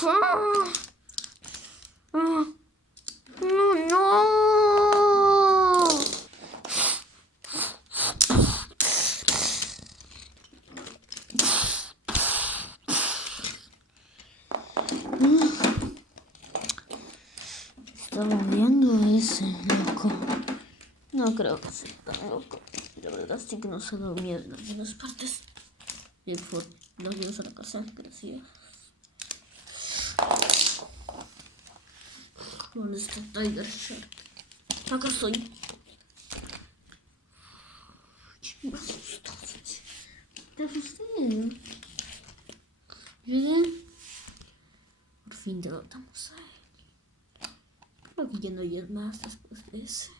No. Está bombeando ese loco. No creo que sea tan loco. La verdad sí que no se dormía en algunas partes. Y por los llevas a la casa, gracias. ¿Dónde está Tiger Shark? Acá estoy. Me asustó. Te asusté. Llegué. Por fin derrotamos a él. Creo que ya no hay más después de ese.